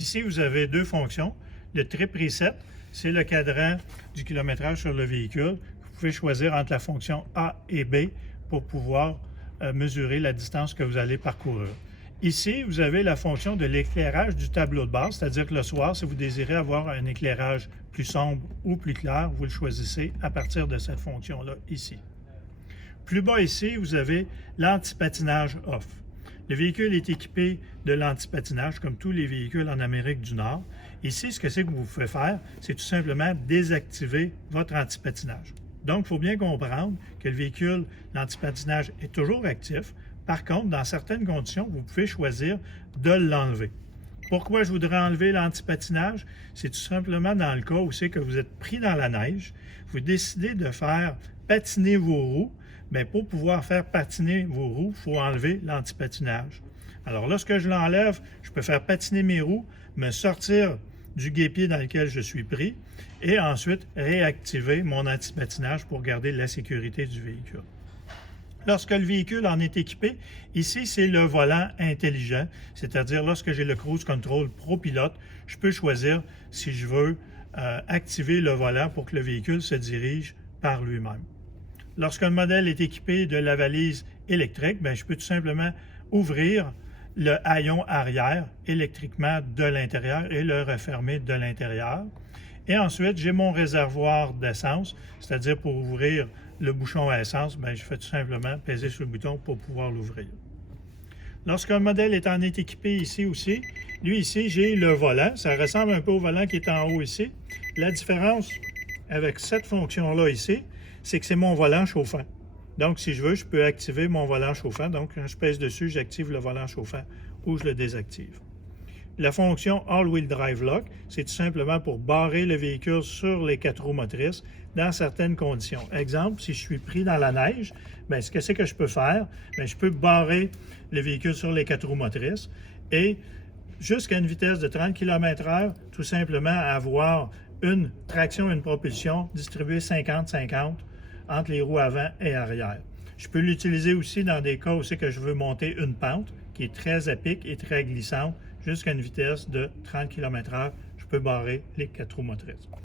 Ici, vous avez deux fonctions. Le trip reset, c'est le cadran du kilométrage sur le véhicule. Vous pouvez choisir entre la fonction A et B pour pouvoir mesurer la distance que vous allez parcourir. Ici, vous avez la fonction de l'éclairage du tableau de bord, c'est-à-dire que le soir, si vous désirez avoir un éclairage plus sombre ou plus clair, vous le choisissez à partir de cette fonction-là ici. Plus bas ici, vous avez l'antipatinage off. Le véhicule est équipé de l'antipatinage, comme tous les véhicules en Amérique du Nord. Ici, ce que c'est que vous pouvez faire, c'est tout simplement désactiver votre antipatinage. Donc, il faut bien comprendre que le véhicule, l'antipatinage est toujours actif. Par contre, dans certaines conditions, vous pouvez choisir de l'enlever. Pourquoi je voudrais enlever l'antipatinage? C'est tout simplement dans le cas où c'est que vous êtes pris dans la neige, vous décidez de faire patiner vos roues. Bien, pour pouvoir faire patiner vos roues, il faut enlever l'antipatinage. Alors, lorsque je l'enlève, je peux faire patiner mes roues, me sortir du guépier dans lequel je suis pris et ensuite réactiver mon antipatinage pour garder la sécurité du véhicule. Lorsque le véhicule en est équipé, ici, c'est le volant intelligent, c'est-à-dire lorsque j'ai le Cruise Control Pro Pilote, je peux choisir si je veux activer le volant pour que le véhicule se dirige par lui-même. Lorsqu'un modèle est équipé de la valise électrique, bien, je peux tout simplement ouvrir le haillon arrière électriquement de l'intérieur et le refermer de l'intérieur. Et ensuite, j'ai mon réservoir d'essence, c'est-à-dire pour ouvrir le bouchon à essence, bien, je fais tout simplement peser sur le bouton pour pouvoir l'ouvrir. Lorsqu'un modèle est équipé ici aussi, lui ici, j'ai le volant. Ça ressemble un peu au volant qui est en haut ici. La différence avec cette fonction-là ici, c'est que c'est mon volant chauffant. Donc, si je veux, je peux activer mon volant chauffant. Donc, quand je pèse dessus, j'active le volant chauffant ou je le désactive. La fonction All-Wheel Drive Lock, c'est tout simplement pour barrer le véhicule sur les 4 roues motrices dans certaines conditions. Exemple, si je suis pris dans la neige, bien, ce que c'est que je peux faire? Bien, je peux barrer le véhicule sur les 4 roues motrices et jusqu'à une vitesse de 30 km/h, tout simplement avoir une traction et une propulsion distribuée 50-50 entre les roues avant et arrière. Je peux l'utiliser aussi dans des cas où c'est que je veux monter une pente qui est très à pic et très glissante jusqu'à une vitesse de 30 km/h. Je peux barrer les 4 roues motrices.